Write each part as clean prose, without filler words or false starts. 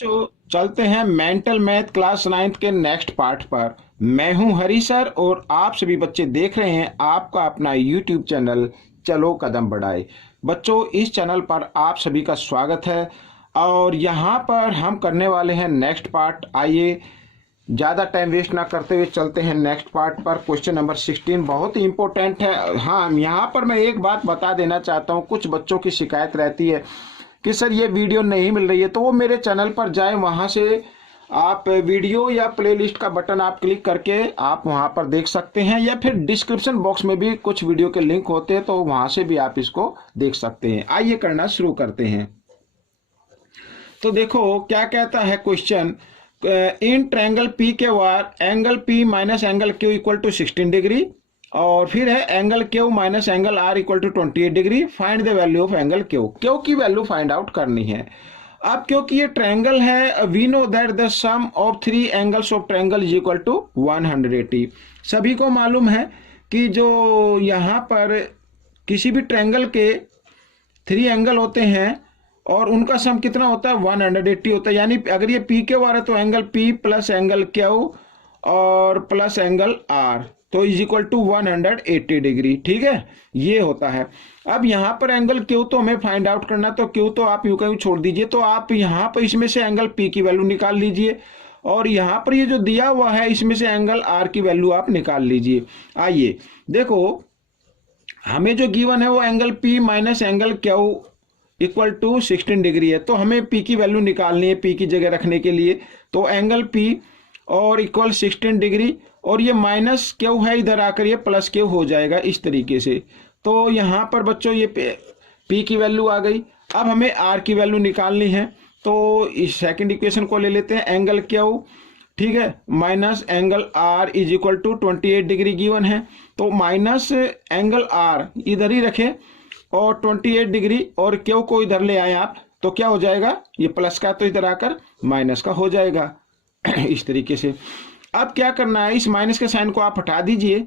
जो चलते हैं मेंटल मैथ क्लास 9th के नेक्स्ट पार्ट पर। मैं हूं हरी सर और आप सभी बच्चे देख रहे हैं आपका अपना यूट्यूब चैनल चलो कदम बढ़ाए। बच्चों, इस चैनल पर आप सभी का स्वागत है और यहां पर हम करने वाले हैं नेक्स्ट पार्ट। आइए ज़्यादा टाइम वेस्ट ना करते हुए चलते हैं नेक्स्ट पार्ट पर। क्वेश्चन नंबर 16 बहुत ही इंपॉर्टेंट है। हाँ, यहाँ पर मैं एक बात बता देना चाहता हूँ, कुछ बच्चों की शिकायत रहती है कि सर ये वीडियो नहीं मिल रही है, तो वो मेरे चैनल पर जाए, वहाँ से आप वीडियो या प्लेलिस्ट का बटन आप क्लिक करके आप वहाँ पर देख सकते हैं, या फिर डिस्क्रिप्शन बॉक्स में भी कुछ वीडियो के लिंक होते हैं, तो वहाँ से भी आप इसको देख सकते हैं। आइए करना शुरू करते हैं। तो देखो क्या कहता है क्वेश्चन। इन ट्रायंगल पी के वार angle P minus angle Q equal to 16 degree, और फिर है angle Q minus angle R equal to 28 degree. Find the value of angle Q. Q की वैल्यू फाइंड आउट करनी है। अब क्योंकि ये ट्रायंगल है, we know that the sum of 3 angles of triangle is equal to 180। सभी को मालूम है कि जो यहाँ पर किसी भी ट्रायंगल के 3 एंगल होते हैं और उनका सम कितना होता है, 180 होता है। यानी अगर ये पी क्यू आर है तो angle P plus angle Q और प्लस एंगल आर तो इज इक्वल टू 180 डिग्री। ठीक है, ये होता है। अब यहाँ पर एंगल क्यू तो हमें फाइंड आउट करना, तो क्यू तो आप यूं का यूं छोड़ दीजिए। तो आप यहाँ पर इसमें से एंगल पी की वैल्यू निकाल लीजिए, और यहाँ पर ये जो दिया हुआ है इसमें से एंगल आर की वैल्यू आप निकाल लीजिए। आइए देखो, हमें जो गिवन है वो angle P minus angle Q equal to 16 degree है। तो हमें पी की वैल्यू निकालनी है पी की जगह रखने के लिए। तो एंगल पी और इक्वल 16 डिग्री, और ये माइनस क्यू है, इधर आकर ये प्लस क्यू हो जाएगा इस तरीके से। तो यहाँ पर बच्चों ये पी की वैल्यू आ गई। अब हमें आर की वैल्यू निकालनी है, तो इस सेकंड इक्वेशन को ले लेते हैं। एंगल क्यू, ठीक है, minus angle R is equal to 28 degree given है। तो माइनस एंगल आर इधर ही रखें और 28 डिग्री, और क्यू को इधर ले आए आप, तो क्या हो जाएगा, ये प्लस का तो इधर आकर माइनस का हो जाएगा इस तरीके से। अब क्या करना है, इस माइनस के साइन को आप हटा दीजिए।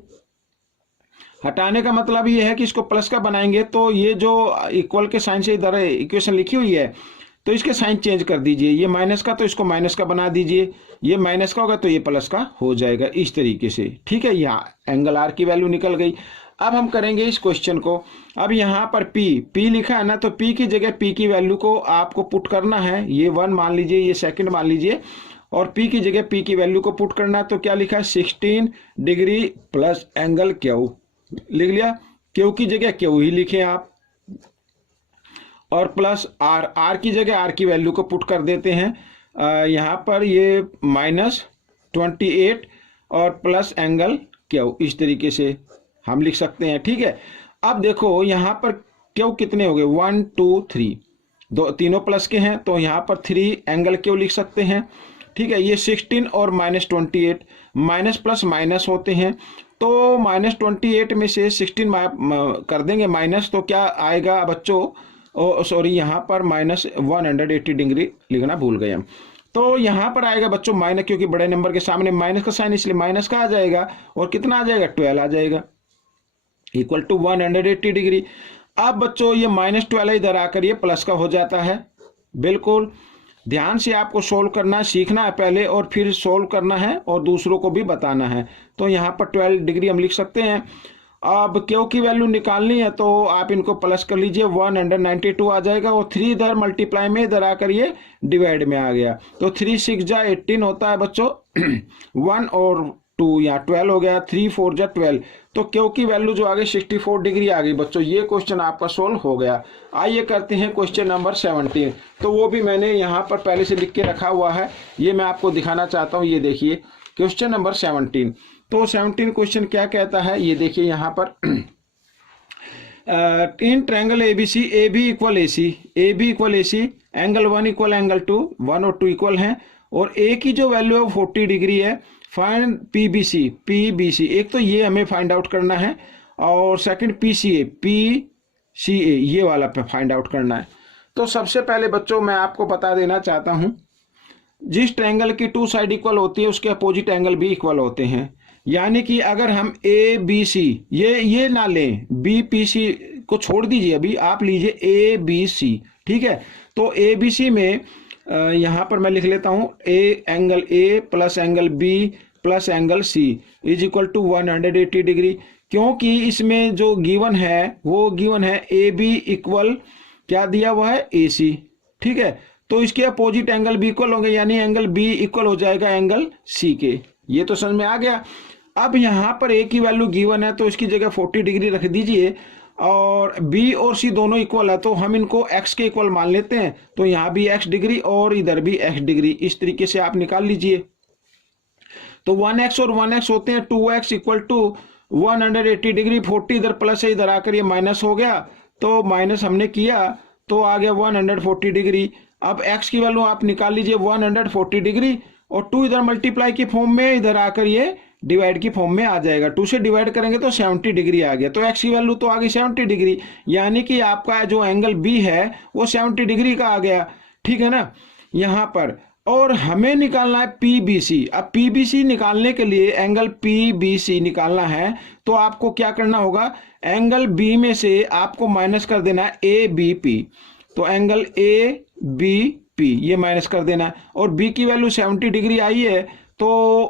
हटाने का मतलब ये है कि इसको प्लस का बनाएंगे, तो ये जो इक्वल के साइन से इधर इक्वेशन लिखी हुई है तो इसके साइन चेंज कर दीजिए। ये माइनस का तो इसको माइनस का बना दीजिए, ये माइनस का होगा तो ये प्लस का हो जाएगा इस तरीके से। ठीक है, यहाँ एंगल आर की वैल्यू निकल गई। अब हम करेंगे इस क्वेश्चन को। अब यहाँ पर पी लिखा है ना, तो पी की जगह पी की वैल्यू को आपको पुट करना है। ये 1 मान लीजिए, ये सेकंड मान लीजिए, और पी की जगह पी की वैल्यू को पुट करना। तो क्या लिखा है, 16 डिग्री प्लस एंगल क्यू लिख लिया। क्यू की जगह क्यू ही लिखे आप, और प्लस आर की जगह आर की वैल्यू को पुट कर देते हैं। यहाँ पर ये माइनस 28 और प्लस एंगल क्यू, इस तरीके से हम लिख सकते हैं। ठीक है, अब देखो यहाँ पर क्यू कितने हो गए, 1 2 3, दो तीनों प्लस के हैं, तो यहाँ पर 3 एंगल क्यू लिख सकते हैं। ठीक है, ये 16 और माइनस 28, माइनस प्लस माइनस होते हैं, तो माइनस 28 में से 16 कर देंगे माइनस, तो क्या आएगा बच्चों, सॉरी यहाँ पर माइनस 180 डिग्री लिखना भूल गए हम। तो यहाँ पर आएगा बच्चों माइनस, क्योंकि बड़े नंबर के सामने माइनस का साइन इसलिए माइनस का आ जाएगा, और कितना आ जाएगा, 12 आ जाएगा इक्वल टू 180 डिग्री। अब बच्चों ये माइनस 12 इधर आकर ये प्लस का हो जाता है। बिल्कुल ध्यान से आपको सोल्व करना सीखना है पहले, और फिर सोल्व करना है और दूसरों को भी बताना है। तो यहाँ पर 12 डिग्री हम लिख सकते हैं। अब क्यू की वैल्यू निकालनी है, तो आप इनको प्लस कर लीजिए, 192 आ जाएगा, और 3 इधर मल्टीप्लाई में इधर आकर ये डिवाइड में आ गया। तो 3 6 जा 18 होता है बच्चों 1 और 2 यहाँ 12 हो गया, 3 4 जा 12। तो क्यू की वैल्यू जो आ गई 64 डिग्री आ गई बच्चों। ये क्वेश्चन आपका सोल्व हो गया। आइए करते हैं क्वेश्चन नंबर 17। तो वो भी मैंने यहाँ पर पहले से लिख के रखा हुआ है, ये मैं आपको दिखाना चाहता हूँ। ये देखिए क्वेश्चन नंबर 17। तो 17 क्वेश्चन क्या कहता है, ये देखिए यहाँ पर in triangle ABC, A B equal A C, angle 1 equal angle 2, 1 और 2 इक्वल हैं, और ए की जो वैल्यू है 40 डिग्री है। फाइंड पीबीसी, एक तो ये हमें फाइंड आउट करना है, और सेकंड पीसीए ये वाला पे फाइंड आउट करना है। तो सबसे पहले बच्चों मैं आपको बता देना चाहता हूं, जिस ट्रायंगल की 2 साइड इक्वल होती है उसके अपोजिट एंगल भी इक्वल होते हैं। यानी कि अगर हम ए बी सी, ये ना लें, बी पी सी को छोड़ दीजिए, अभी आप लीजिए ए बी सी। ठीक है, तो ए बी सी में यहाँ पर मैं लिख लेता हूँ angle A plus angle B plus angle C is equal to 180 degree, क्योंकि इसमें जो गिवन है वो गिवन है ए बी इक्वल क्या दिया हुआ है ए सी। ठीक है, तो इसके अपोजिट एंगल बी इक्वल होंगे, यानी एंगल बी इक्वल हो जाएगा एंगल सी के। ये तो समझ में आ गया। अब यहाँ पर ए की वैल्यू गिवन है तो इसकी जगह 40 डिग्री रख दीजिए, और बी और सी दोनों इक्वल है तो हम इनको एक्स के इक्वल मान लेते हैं, तो यहाँ भी एक्स डिग्री और इधर भी एक्स डिग्री, इस तरीके से आप निकाल लीजिए। तो 1x और 1x होते हैं 2x इक्वल टू 180 डिग्री, 40 इधर प्लस है, इधर आकर ये माइनस हो गया, तो माइनस हमने किया तो आ गया 140 डिग्री। अब x की वैल्यू आप निकाल लीजिए 140 डिग्री, और 2 इधर मल्टीप्लाई की फॉर्म में, इधर आकर ये डिवाइड की फॉर्म में आ जाएगा। 2 से डिवाइड करेंगे तो 70 डिग्री आ गया, तो x की वैल्यू तो आ गई 70 डिग्री, यानी कि आपका जो एंगल b है वो 70 डिग्री का आ गया। ठीक है ना यहाँ पर, और हमें निकालना है PBC। अब PBC निकालने के लिए, एंगल PBC निकालना है तो आपको क्या करना होगा, एंगल B में से आपको माइनस कर देना है ABP, तो एंगल ABP ये माइनस कर देना है, और B की वैल्यू 70 डिग्री आई है तो,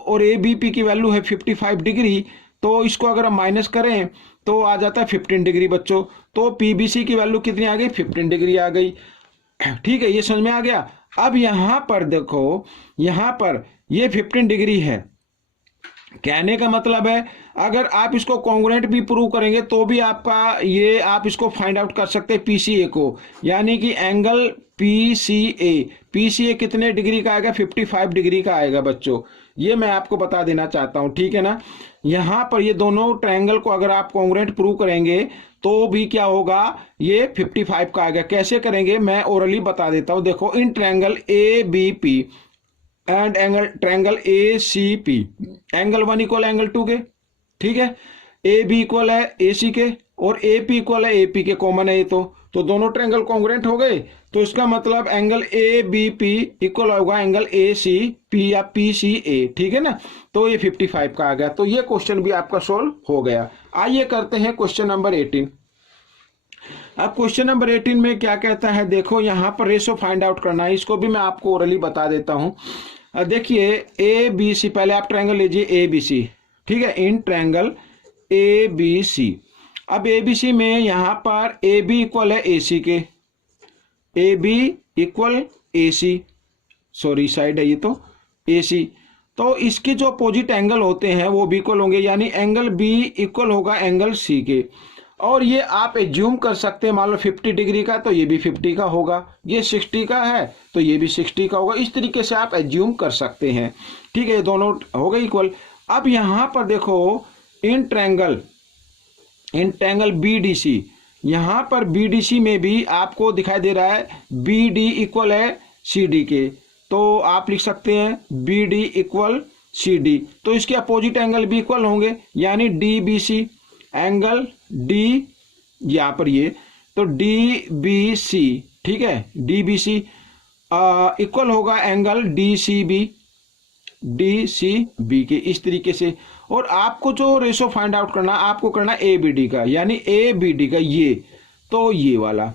और ABP की वैल्यू है 55 डिग्री, तो इसको अगर हम माइनस करें तो आ जाता है 15 डिग्री बच्चों। तो PBC की वैल्यू कितनी आ गई, 15 डिग्री आ गई। ठीक है, ये समझ में आ गया। अब यहां पर देखो, यहां पर ये 15 डिग्री है, कहने का मतलब है अगर आप इसको कॉन्ग्रुएंट भी प्रूव करेंगे तो भी आपका ये, आप इसको फाइंड आउट कर सकते हैं PCA को, यानी कि एंगल PCA कितने डिग्री का आएगा, 55 डिग्री का आएगा बच्चों, ये मैं आपको बता देना चाहता हूं। ठीक है ना, यहां पर ये दोनों ट्रायंगल को अगर आप कॉन्ग्रुएंट प्रूव करेंगे तो भी क्या होगा, ये 55 का आएगा। कैसे करेंगे मैं ओरली बता देता हूं। देखो, in triangle ABP and angle triangle ACP, angle 1 equal angle 2 के, ठीक है, AB इक्वल है AC के, और AP इक्वल है AP के, कॉमन है ये तो दोनों ट्रायंगल कॉन्ग्रुएंट हो गए, तो इसका मतलब एंगल ABP इक्वल होगा एंगल ACP या PCA। ठीक है ना, तो ये 55 का आ गया, तो ये क्वेश्चन भी आपका सोल्व हो गया। आइए करते हैं क्वेश्चन नंबर 18। अब क्वेश्चन नंबर 18 में क्या कहता है, देखो यहां पर रेशो फाइंड आउट करना है, इसको भी मैं आपको ओरली बता देता हूं। देखिए ABC, पहले आप ट्रायंगल लीजिए ABC, ठीक है, इन ट्रायंगल ABC। अब ABC में यहां पर AB इक्वल है AC के, AB equal AC, sorry side है ये तो AC, तो इसके जो अपोजिट एंगल होते हैं वो भी इक्वल होंगे, यानी एंगल B इक्वल होगा एंगल C के। और ये आप एज्यूम कर सकते हैं, मान लो 50 डिग्री का तो ये भी 50 का होगा, ये 60 का है तो ये भी 60 का होगा, इस तरीके से आप एज्यूम कर सकते हैं। ठीक है, ये दोनों हो गए इक्वल। अब यहां पर देखो इन ट्रायंगल BDC, यहां पर BDC में भी आपको दिखाई दे रहा है BD इक्वल है CD के, तो आप लिख सकते हैं BD इक्वल CD, तो इसके अपोजिट एंगल भी इक्वल होंगे, यानी DBC, एंगल D यहां पर ये, तो DBC, ठीक है, DBC इक्वल होगा एंगल DCB के, इस तरीके से। और आपको जो रेशो फाइंड आउट करना, आपको करना ABD का, यानी ABD का ये, तो ये वाला।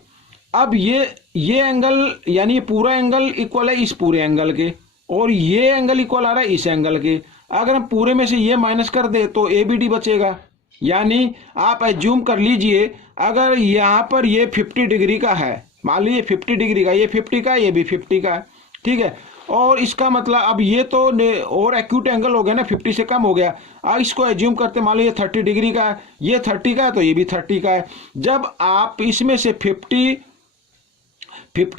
अब ये एंगल, यानी ये पूरा एंगल इक्वल है इस पूरे एंगल के, और ये एंगल इक्वल आ रहा है इस एंगल के। अगर हम पूरे में से ये माइनस कर दे तो ABD बचेगा, यानी आप एज्यूम कर लीजिए अगर यहां पर ये 50 डिग्री का है, मान लीजिए 50 डिग्री का, ये 50 का, ये भी 50 का है, ठीक है, और इसका मतलब अब ये तो और एक्यूट एंगल हो गया ना, 50 से कम हो गया। अब इसको एज्यूम करते, मान लीजिए 30 डिग्री का है, ये 30 का है तो ये भी 30 का है। जब आप इसमें से 50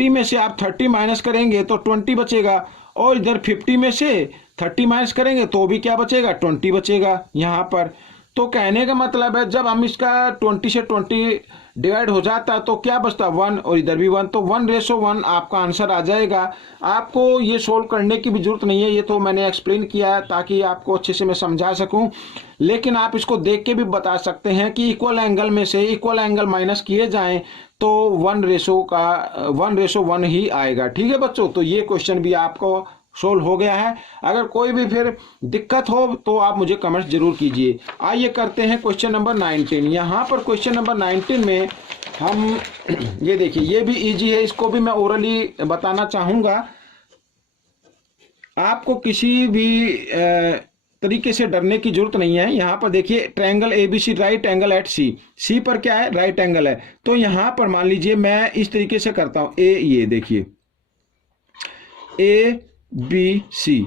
में से आप 30 माइनस करेंगे तो 20 बचेगा, और इधर 50 में से 30 माइनस करेंगे तो भी क्या बचेगा, 20 बचेगा यहां पर। तो कहने का मतलब है जब हम इसका 20 से 20 डिवाइड हो जाता तो क्या बचता, 1, और इधर भी 1, तो 1:1 आपका आंसर आ जाएगा। आपको ये सोल्व करने की भी जरूरत नहीं है, ये तो मैंने एक्सप्लेन किया है ताकि आपको अच्छे से मैं समझा सकूं, लेकिन आप इसको देख के भी बता सकते हैं कि इक्वल एंगल में से इक्वल एंगल माइनस किए जाएं तो 1:1 ही आएगा। ठीक है बच्चों, तो ये क्वेश्चन भी आपको सोल्व हो गया है। अगर कोई भी फिर दिक्कत हो तो आप मुझे कमेंट जरूर कीजिए। आइए करते हैं क्वेश्चन नंबर 19। यहाँ पर क्वेश्चन नंबर 19 में हम ये देखिए, ये भी इजी है, इसको भी मैं ओरली बताना चाहूँगा। आपको किसी भी तरीके से डरने की जरूरत नहीं है। यहाँ पर देखिए triangle ABC right angle at C, C पर क्या है, राइट एंगल है। तो यहाँ पर मान लीजिए मैं इस तरीके से करता हूँ, ये देखिए ABC,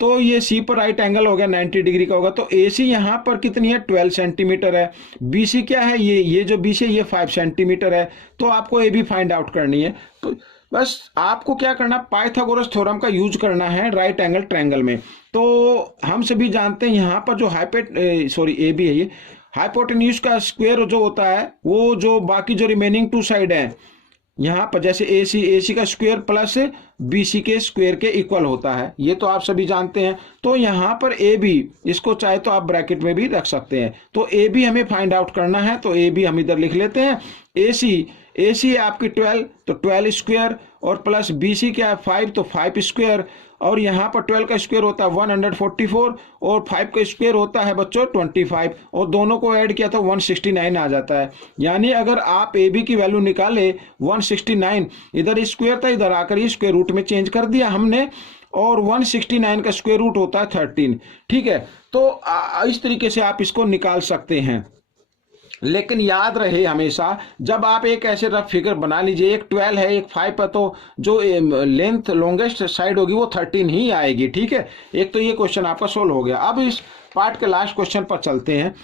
तो ये सी पर राइट एंगल हो गया 90 डिग्री का होगा। तो AC यहाँ पर कितनी है, 12 सेंटीमीटर है। BC क्या है, ये जो BC है ये 5 सेंटीमीटर है। तो आपको AB फाइंड आउट करनी है। तो बस आपको क्या करना, पाइथागोरस थ्योरम का यूज करना है राइट एंगल ट्रायंगल में। तो हम सभी जानते हैं यहाँ पर जो AB है, ये हाइपोटेन्यूज का स्क्वायर जो होता है वो जो बाकी जो रिमेनिंग टू साइड है यहाँ पर, जैसे AC का स्क्वायर प्लस BC के स्क्वायर के इक्वल होता है, ये तो आप सभी जानते हैं। तो यहाँ पर AB, इसको चाहे तो आप ब्रैकेट में भी रख सकते हैं। तो AB हमें फाइंड आउट करना है, तो AB हम इधर लिख लेते हैं। AC है आपकी 12, तो 12 स्क्वायर, और प्लस BC क्या है 5, तो 5 स्क्वायर, और यहाँ पर 12 का स्क्वायर होता है 144, और 5 का स्क्वायर होता है बच्चों 25, और दोनों को ऐड किया तो 169 आ जाता है। यानी अगर आप AB की वैल्यू निकाले 169, इधर स्क्वायर था, इधर आकर ये स्क्वायर रूट में चेंज कर दिया हमने, और 169 का स्क्वायर रूट होता है 13। ठीक है, तो इस तरीके से आप इसको निकाल सकते हैं। लेकिन याद रहे हमेशा, जब आप एक ऐसे रफ फिगर बना लीजिए, एक 12 है एक 5 है, तो जो लेंथ लॉन्गेस्ट साइड होगी वो 13 ही आएगी। ठीक है, एक तो ये क्वेश्चन आपका सोल्व हो गया। अब इस पार्ट के लास्ट क्वेश्चन पर चलते हैं।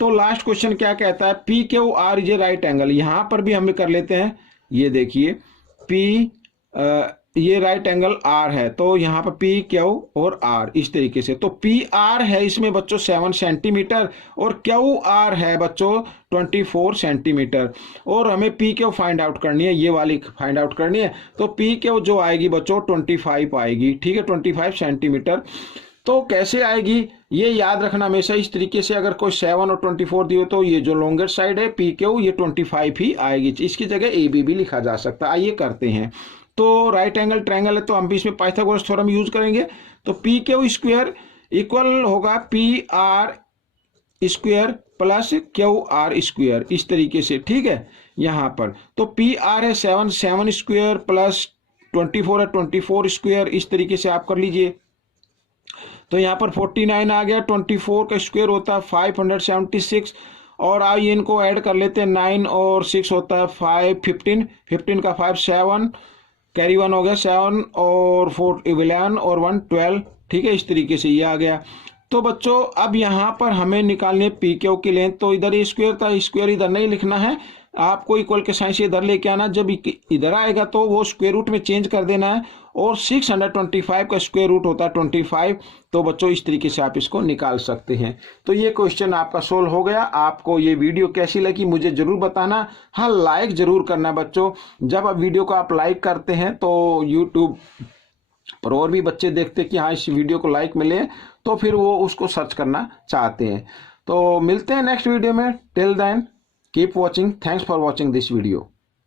तो लास्ट क्वेश्चन क्या कहता है, PQR is a right angle. यहां पर भी हम कर लेते हैं, ये देखिए ये राइट एंगल R है, तो यहाँ पर PQ और R इस तरीके से। तो PR है इसमें बच्चों 7 सेंटीमीटर, और QR है बच्चों 24 सेंटीमीटर, और हमें PQ फाइंड आउट करनी है, ये वाली फाइंड आउट करनी है। तो PQ जो आएगी बच्चों 25 आएगी। ठीक है, 25 सेंटीमीटर। तो कैसे आएगी ये याद रखना हमेशा इस तरीके से, अगर कोई 7 और 24 दिए तो ये जो लॉन्गेस्ट साइड है PQ ये 25 ही आएगी। इसकी जगह AB भी लिखा जा सकता है। आइए करते हैं। तो राइट एंगल ट्रायंगल है, तो हम भी इसमें पाइथागोरस थ्योरम यूज करेंगे। तो PQ स्क्वायर इक्वल होगा PR square plus QR square, इस तरीके से। ठीक है, यहाँ पर तो PR है 7 स्क्वायर प्लस 24 है 24 स्क्वायर, इस तरीके से आप कर लीजिए। तो यहाँ पर 49 आ गया, 24 का स्क्वायर होता है 576, और आइए इनको ऐड कर लेते हैं, 9 और 6 होता है 5, 15 का 5 7, कैरी 1 हो गया 7, और 4 11, और 1 12। ठीक है, इस तरीके से ये आ गया। तो बच्चों अब यहाँ पर हमें निकालने PQ की लेंथ, तो इधर ये स्क्वायर था, स्क्वायर इधर नहीं लिखना है, आपको इक्वल के साइन से इधर लेके आना। जब इधर आएगा तो वो स्क्वायर रूट में चेंज कर देना है, और 625 का स्क्वायर रूट होता है 25। तो बच्चों इस तरीके से आप इसको निकाल सकते हैं। तो ये क्वेश्चन आपका सोल्व हो गया। आपको ये वीडियो कैसी लगी मुझे जरूर बताना। हाँ, लाइक जरूर करना बच्चों। जब आप वीडियो को आप लाइक करते हैं तो यूट्यूब पर और भी बच्चे देखते कि हाँ इस वीडियो को लाइक मिले, तो फिर वो उसको सर्च करना चाहते हैं। तो मिलते हैं नेक्स्ट वीडियो में। Till then keep watching. Thanks for watching this video.